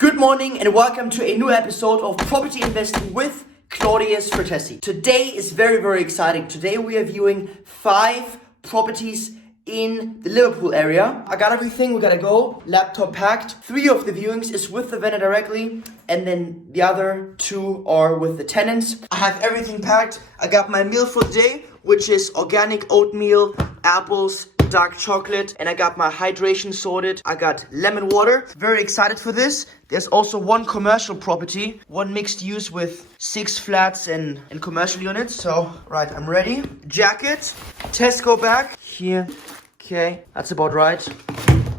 Good morning and welcome to a new episode of Property Investing with Claudius Vertesi. Today is very exciting. Today we are viewing 5 properties in the Liverpool area. I got everything, we gotta go. Laptop packed. 3 of the viewings is with the vendor directly, and then the other 2 are with the tenants. I have everything packed. I got my meal for the day, which is organic oatmeal, apples, dark chocolate, and I got my hydration sorted. I got lemon water. Very excited for this. There's also 1 commercial property, 1 mixed use with 6 flats and commercial units. So, right, I'm ready. Jacket, Tesco bag here. Okay, that's about right.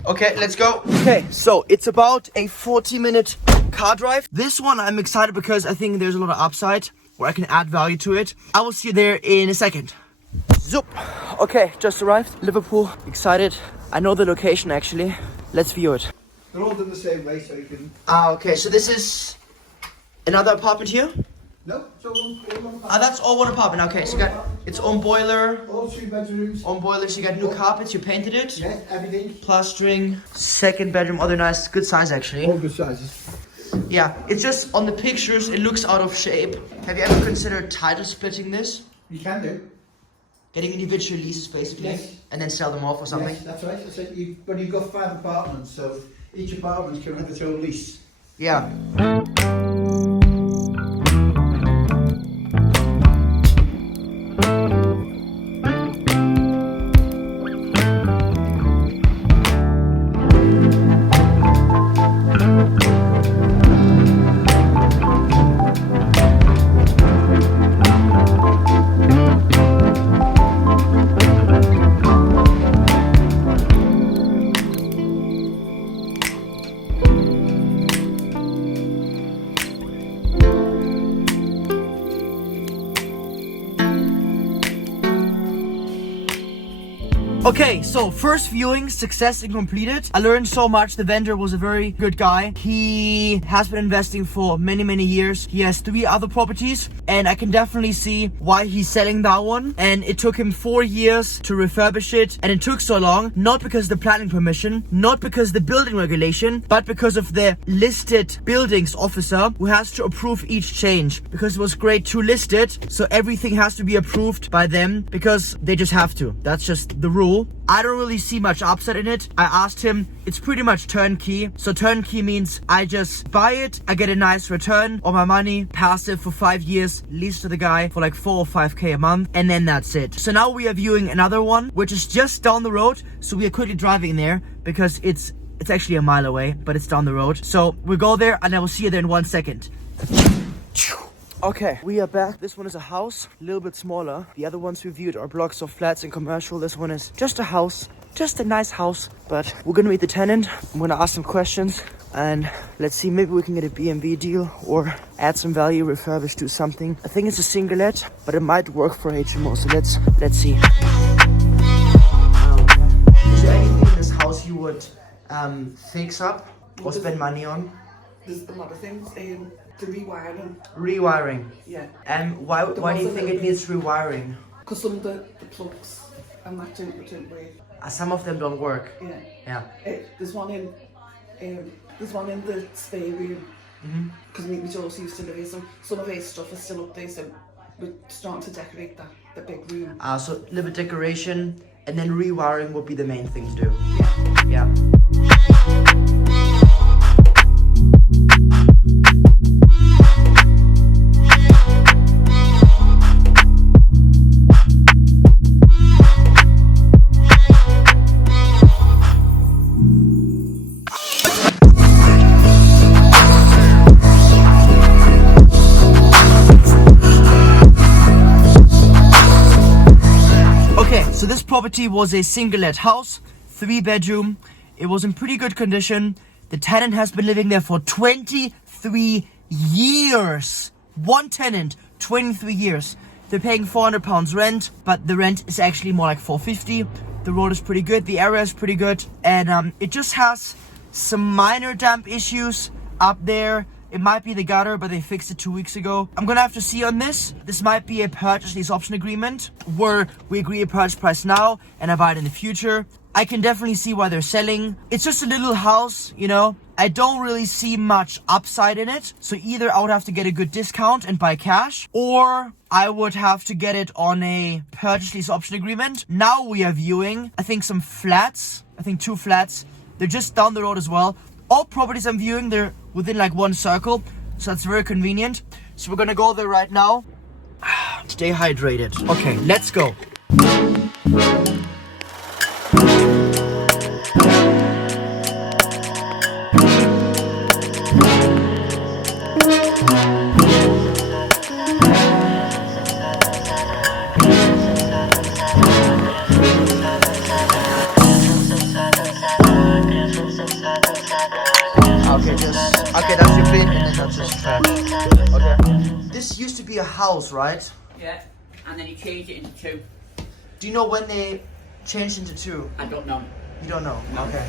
Okay, let's go. Okay, so it's about a 40-minute car drive. This one I'm excited because I think there's a lot of upside where I can add value to it. I will see you there in a second. Zoop. Okay, just arrived. Liverpool, excited. I know the location actually. Let's view it. They're all done the same way, so you can... Okay, so this is another apartment here? No, it's all one apartment. That's all one apartment. Okay, so you got its own boiler. All 2 bedrooms. Own boilers, you got new carpets, you painted it. Yeah, everything. Plastering. 2nd bedroom, other nice, good size actually. All good sizes. Yeah, it's just on the pictures, it looks out of shape. Have you ever considered title splitting this? You can do. Getting individual leases basically, Yes. and then sell them off or something? Yes, that's right. I said when you've got 5 apartments, so each apartment can have its own lease. Yeah. Okay, so first viewing success and completed. I learned so much. The vendor was a very good guy. He has been investing for many years. He has 3 other properties, and I can definitely see why he's selling that one. And it took him 4 years to refurbish it, and it took so long, not because of the planning permission, not because of the building regulation, but because of the listed buildings officer who has to approve each change, because it was grade 2 listed, so everything has to be approved by them because they just have to. That's just the rule. I don't really see much upside in it. I asked him, it's pretty much turnkey. So turnkey means I just buy it, I get a nice return on my money, passive for 5 years, lease to the guy for like 4 or 5k a month, and then that's it. So now we are viewing another one, which is just down the road. So we are quickly driving there because it's actually a mile away, but it's down the road. So we'll go there and I will see you there in 1 second. Okay, we are back. This one is a house, a little bit smaller. The other ones we viewed are blocks of flats and commercial. This one is just a house, just a nice house. But we're gonna meet the tenant. I'm gonna ask some questions and let's see, maybe we can get a B&B deal or add some value, refurbish, do something. I think it's a single-let, but it might work for HMO, so let's see. Is there anything in this house you would fix up or spend money on? There's a lot of things. The rewiring. Rewiring? Yeah. Why do you think it needs rewiring? Because some of the plugs and that don't work. Some of them don't work. Yeah. Yeah. There's one in the spare room. Because we just used to live here, so some of his stuff is still up there, so we're starting to decorate the big room. So a little bit decoration and then rewiring would be the main thing to do. Yeah. Yeah. So this property was a single-let house, 3-bedroom. It was in pretty good condition. The tenant has been living there for 23 years. 1 tenant, 23 years. They're paying £400 rent, but the rent is actually more like £450. The road is pretty good, the area is pretty good, and it just has some minor damp issues up there. It might be the gutter, but they fixed it 2 weeks ago. I'm gonna have to see on this. This might be a purchase lease option agreement where we agree a purchase price now and I buy it in the future. I can definitely see why they're selling. It's just a little house, you know. I don't really see much upside in it. So either I would have to get a good discount and buy cash, or I would have to get it on a purchase lease option agreement. Now we are viewing, I think, some flats. I think 2 flats. They're just down the road as well. All properties I'm viewing, they're within like one circle. So that's very convenient. So we're gonna go there right now. Stay hydrated. Okay, let's go. Okay, that's your bin and then that's just trash. Okay. This used to be a house, right? Yeah, and then he changed it into 2. Do you know when they changed into 2? I don't know. You don't know? No. Okay.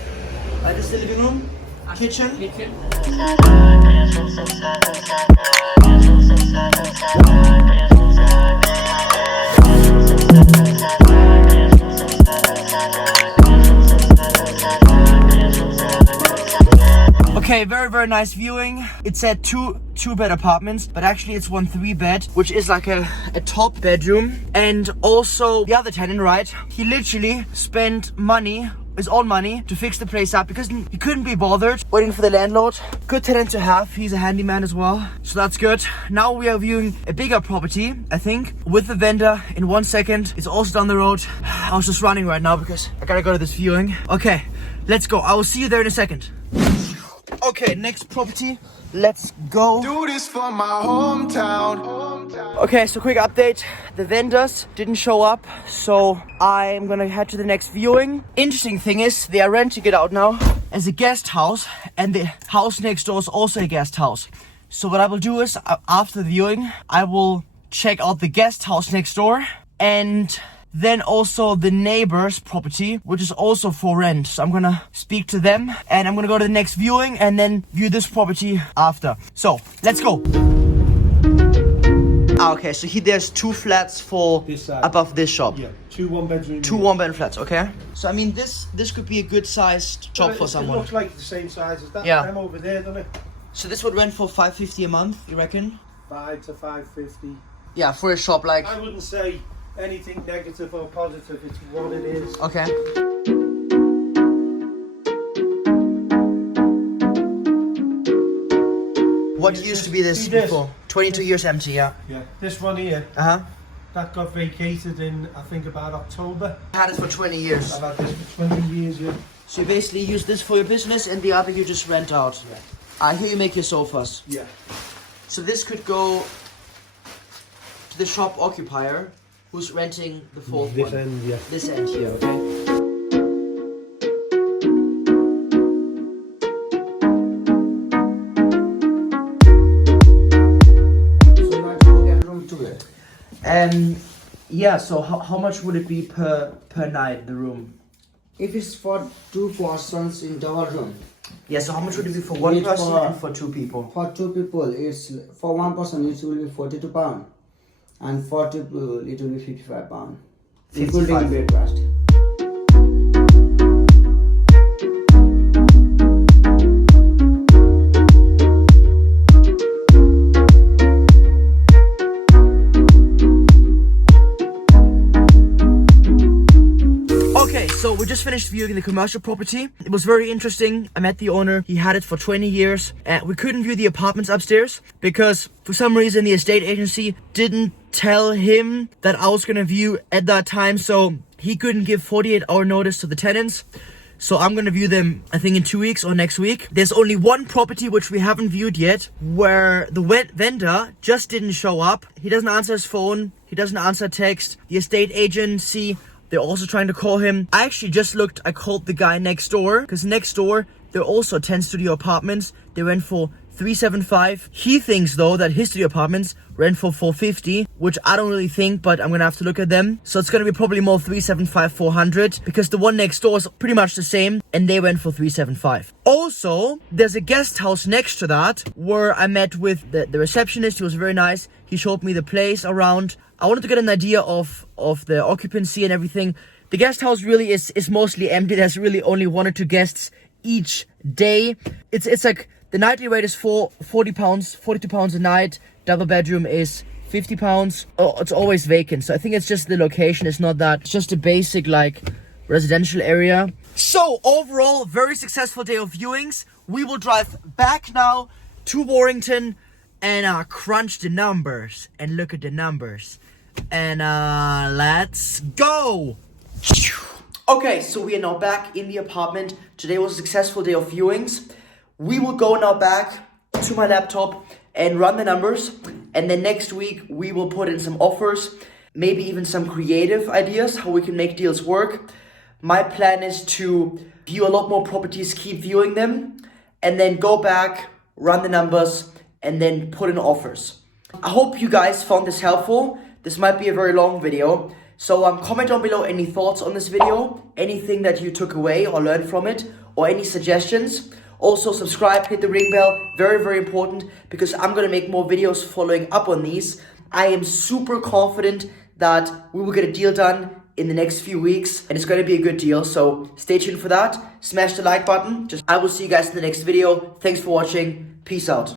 This is the living room? Kitchen? Kitchen. Okay, very nice viewing. It said two bed apartments, but actually it's 1 3-bed, which is like a top bedroom. And also the other tenant, right? He literally spent money, his own money, to fix the place up because he couldn't be bothered waiting for the landlord. Good tenant to have. He's a handyman as well, so that's good. Now we are viewing a bigger property, I think, with the vendor in 1 second. It's also down the road. I was just running right now because I gotta go to this viewing. Okay, let's go. I will see you there in a second. Okay, next property. Let's go. Do this for my hometown. Okay, so quick update. The vendors didn't show up, so I'm gonna head to the next viewing. Interesting thing is, they are renting it out now as a guest house, and the house next door is also a guest house. So what I will do is, after the viewing, I will check out the guest house next door, and then also the neighbor's property, which is also for rent. So I'm gonna speak to them and I'm gonna go to the next viewing and then view this property after. So let's go. Okay, so there's 2 flats for This side. above this shop. Yeah, 2 1-bedroom. 2 1-bed flats, okay? So I mean, this could be a good sized shop for someone. It looks like the same size as that. Yeah. Them over there, doesn't it? So this would rent for $550 a month, you reckon? 5 to 550. Yeah, for a shop like. I wouldn't say anything negative or positive. It's what it is. Okay. What used to be this See this? before? 22 years empty, yeah. Yeah. This one here, Uh-huh. that got vacated in, I think, about October. Had it for 20 years. I've had this for 20 years, yeah. So you basically use this for your business and the other you just rent out. Yeah. I hear you make your sofas. Yeah. So this could go to the shop occupier who's renting the fourth This one. end, yeah. This end here, okay? Yeah, so how much would it be per night, the room? If it's for 2 persons in double room, Yeah, so how much would it be for one It's person for- and for 2 people? for 2 people, it's for 1 person it will be 42 pound, and for 2 people it will be 55 pound, 55. including breakfast. Okay, so we just finished viewing the commercial property. It was very interesting. I met the owner. He had it for 20 years. We couldn't view the apartments upstairs because for some reason the estate agency didn't tell him that I was gonna view at that time, so he couldn't give 48-hour notice to the tenants. So I'm gonna view them, I think, in 2 weeks or next week. There's only one property which we haven't viewed yet, where the vendor just didn't show up. He doesn't answer his phone. He doesn't answer text. The estate agency, they're also trying to call him. I actually just looked, I called the guy next door, because next door, there are also 10 studio apartments. They rent for $375. He thinks though that his studio apartments rent for $450, which I don't really think, but I'm gonna have to look at them. So it's gonna be probably more $375, $400, because the one next door is pretty much the same, and they went for $375. Also, there's a guest house next to that, where I met with the receptionist. He was very nice. He showed me the place around. I wanted to get an idea of the occupancy and everything. The guest house really is mostly empty. There's really only 1 or 2 guests each day. It's like the nightly rate is £40, £42 a night. Double bedroom is £50. Oh, it's always vacant. So I think it's just the location. It's not that. It's just a basic like residential area. So overall, very successful day of viewings. We will drive back now to Warrington and crunch the numbers and look at the numbers. And let's go. Okay, so we are now back in the apartment. Today was a successful day of viewings. We will go now back to my laptop and run the numbers. And then next week we will put in some offers, maybe even some creative ideas, how we can make deals work. My plan is to view a lot more properties, keep viewing them, and then go back, run the numbers, and then put in offers. I hope you guys found this helpful. This might be a very long video. So comment down below any thoughts on this video, anything that you took away or learned from it, or any suggestions. Also subscribe, hit the ring bell, very, very important, because I'm gonna make more videos following up on these. I am super confident that we will get a deal done in the next few weeks, and it's gonna be a good deal, so stay tuned for that. Smash the like button. I will see you guys in the next video. Thanks for watching. Peace out.